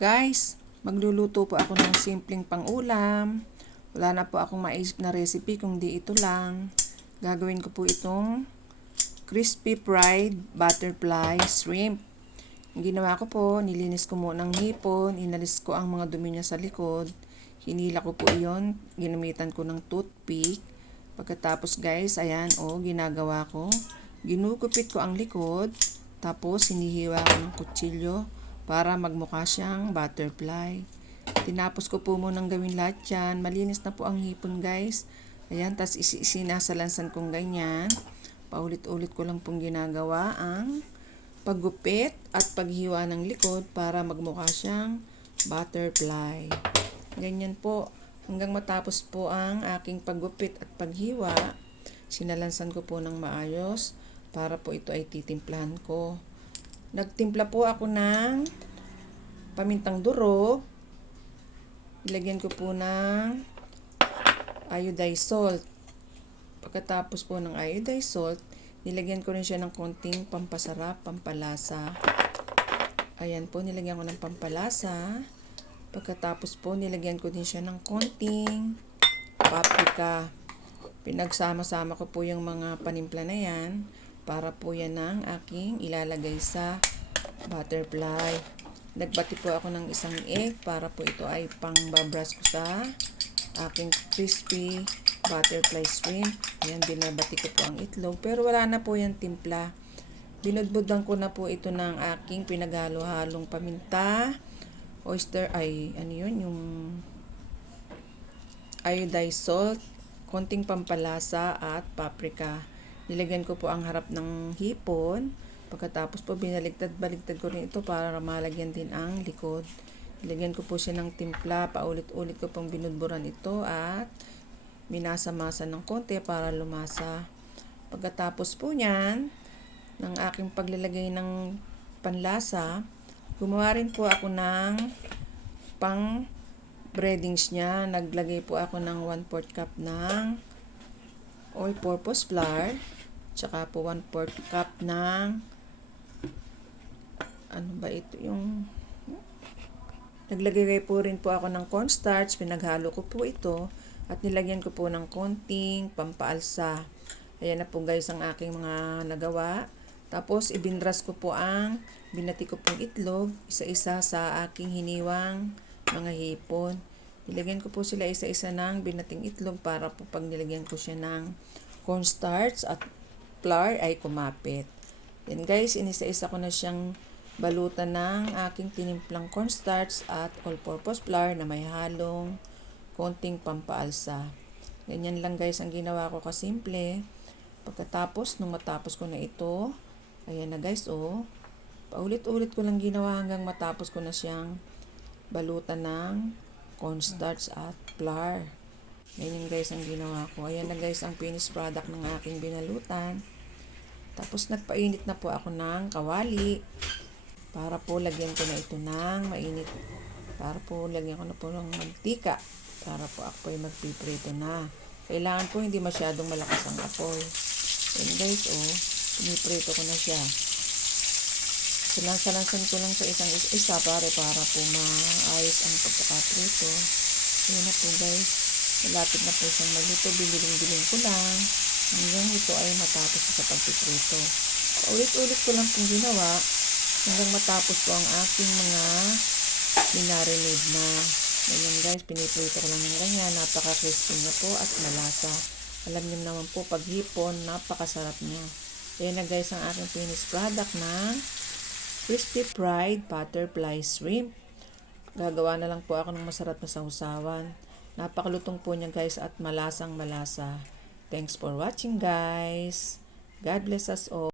Guys, magluluto po ako ng simpleng pang-ulam. Wala na po akong maisip na recipe kung di ito lang. Gagawin ko po itong crispy fried butterfly shrimp. Ang ginawa ko po, nilinis ko muna ng hipon, inalis ko ang mga dumi niya sa likod. Hinila ko po iyon, ginamitan ko ng toothpick. Pagkatapos guys, ayan ginagawa ko. Ginugupit ko ang likod, tapos hinihiwa ko ng kutsilyo para magmukha siyang butterfly. Tinapos ko po munang gawin lahat yan. Malinis na po ang hipon guys. Ayan, tas isinasalansan kong ganyan. Paulit-ulit ko lang pong ginagawa ang paggupit at paghiwa ng likod para magmukha siyang butterfly. Ganyan po. Hanggang matapos po ang aking paggupit at paghiwa, sinalansan ko po ng maayos para po ito ay titimplahan ko. Nagtimpla po ako ng pamintang durog. Ilagyan ko po ng iodized salt. Pagkatapos po ng iodized salt, nilagyan ko rin siya ng konting pampasarap, pampalasa. Ayan po, nilagyan ko ng pampalasa. Pagkatapos po, nilagyan ko din siya ng konting paprika. Pinagsama-sama ko po yung mga panimpla na yan para po yan ang aking ilalagay sa butterfly. Nagbati po ako ng isang egg para po ito ay pang-babras ko sa aking crispy butterfly shrimp. Ayan, binabati ko po ang itlog. Pero wala na po yung timpla. Binudbudan ko na po ito ng aking pinaghalo-halong paminta, oyster, yung iodized salt, konting pampalasa at paprika. Nilagyan ko po ang harap ng hipon. Pagkatapos po binaligtad-baligtad ko rin ito para malagyan din ang likod. Nilagyan ko po siya ng timpla. Paulit-ulit ko pong binudburan ito at minasa-masa ng konti para lumasa. Pagkatapos po niyan, ng aking paglalagay ng panlasa, gumawa rin po ako ng pang breadings niya. Naglagay po ako ng 1/4 cup ng all-purpose flour, tsaka po 1/4 cup ng naglagay po rin po ako ng cornstarch. Pinaghalo ko po ito at nilagyan ko po ng konting pampaalsa. Ayan na po guys ang aking mga nagawa. Tapos ibinras ko po ang binati ko pong itlog isa-isa sa aking hiniwang mga hipon. Nilagyan ko po sila isa-isa ng binating itlog para po pag nilagyan ko siya ng cornstarch at flour ay kumapit. Yan guys, inisa-isa ko na siyang balutan ng aking tinimplang cornstarch at all-purpose flour na may halong konting pampaalsa. Ganyan lang guys ang ginawa ko kasimple. Pagkatapos, nung matapos ko na ito, ayan na guys paulit-ulit ko lang ginawa hanggang matapos ko na siyang balutan ng cornstarch at flour. Ganyan guys ang ginawa ko. Ayan na guys ang finished product ng aking binalutan. Tapos nagpainit na po ako ng kawali para po lagyan ko na ito ng mainit. Para po lagyan ko na po ng mantika para po ako ay magpiprito na. Kailangan po hindi masyadong malakas ang apoy. Ayan guys piniprito ko na siya. Salansan ko lang sa isang isa para po maayos ang pagkakaprito. Ayan na po guys. Malapit na po siyang maluto. Bibiling-biling ko lang hanggang ito ay matapos sa pagpiprito. Ulit-ulit ko lang pong ginawa hanggang matapos po ang aking mga minarinade na. Ganyan guys, piniprito ko lang ng ganyan. Napaka-crispy na po at malasa. Alam niyo naman po, pag hipon, napakasarap niya. Ayan na guys ang aking finished product ng crispy fried butterfly shrimp. Gagawa na lang po ako ng masarap na sausawan. Napakalutong po niya guys at malasang malasa. Thanks for watching guys. God bless us all.